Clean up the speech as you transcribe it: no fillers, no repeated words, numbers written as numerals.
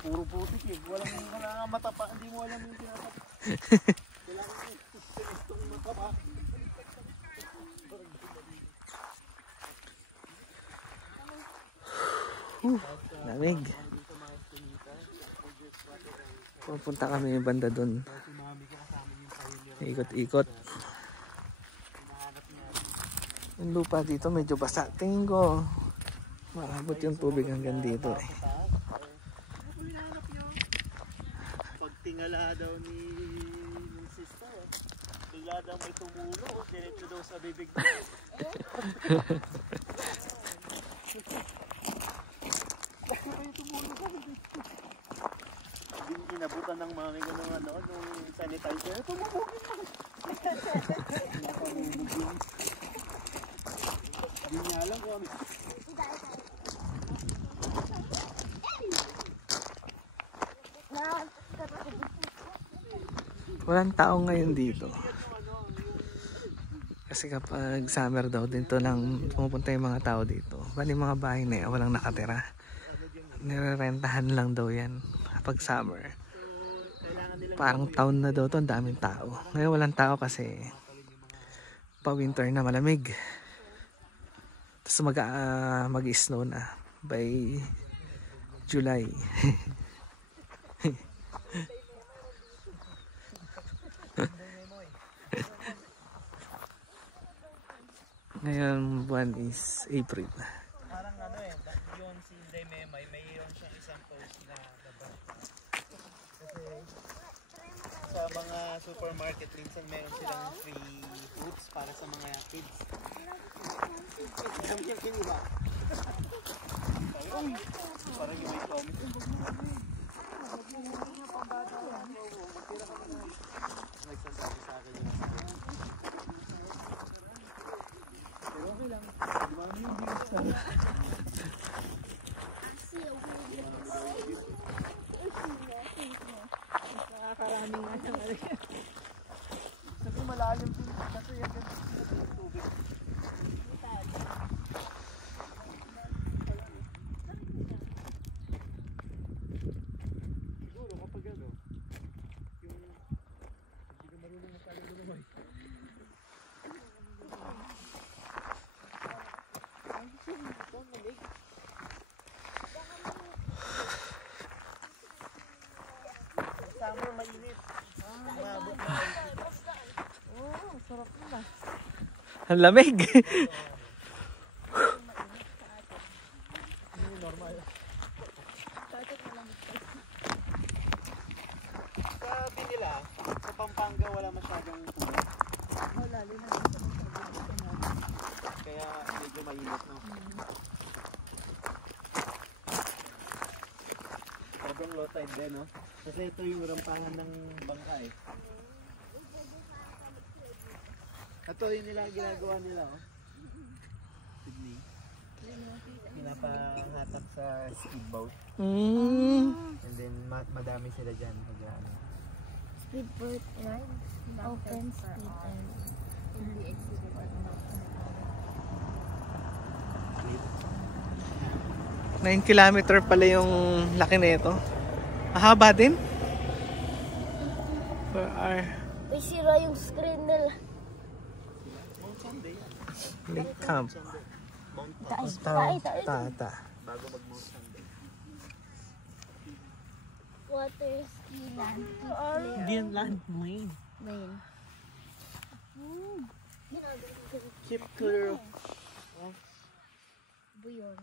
Puro putik eh. Walang matapa. Hindi mo alam yung tinatap. Kailangan itong matapa. Lamig. Pupunta kami yung banda dun. Ikot-ikot. Yung lupa dito medyo basa. Tingin ko maabot yung tubig hanggang dito eh. Pagtingala daw ni sister, bigla daw may tumulo, diretso daw sa bibig mo. Hindi inabutan ng mami ko nung nung sanitizer. Tumubugin mo. Napamubugin. Hindi niya alam kung ano. Walang tao ngayon dito. Kasi kapag summer daw, dito lang pumupunta yung mga tao dito. Bali mga bahay na yan, walang nakatira. Nirerentahan lang daw yan kapag summer. Parang town na daw to, ang daming tao. Ngayon walang tao kasi pa-winter na, malamig. Tapos mag-snow na by July. Ngayon buwan is April. Parang yun si Inday Memay, mayroon siyang isang post na laban. Kasi sa mga supermarket minsan meron silang free fruits para sa mga kids. Parang yung may comment. Nagsasabi sa akin yun. Pero okay lang. Dumami yung views na. Nakakarami nga ng area. Sabi malalim din. Kasi yan yung tubig. Siguro kapag yung hindi ka marunong magkalito naman. Summer mainit. Umabot na. Oh, sarap na. Ang lamig. Hindi normal. Sabi nila, sa Pampanga wala masyadong tubig. Wala, lalo na. Kaya medyo mainit, no? Sobrang low tide din, no? Kasi ito yung rampahan ng bangka eh. Ito yung ginagawa nila, oh. Sydney. Pinapahatak sa speedboat. And then madami sila dyan. Speedboat ride. Open speed and hindi exit. 9 kilometer pala yung laki na ito. Mahaba din. May sira yung screen nila. Mount Sunday. Lake Camp. Tata. Bago mag-Mount Sunday. Water ski land. Hindi yung land, main. Main. Keep clear of Buyon.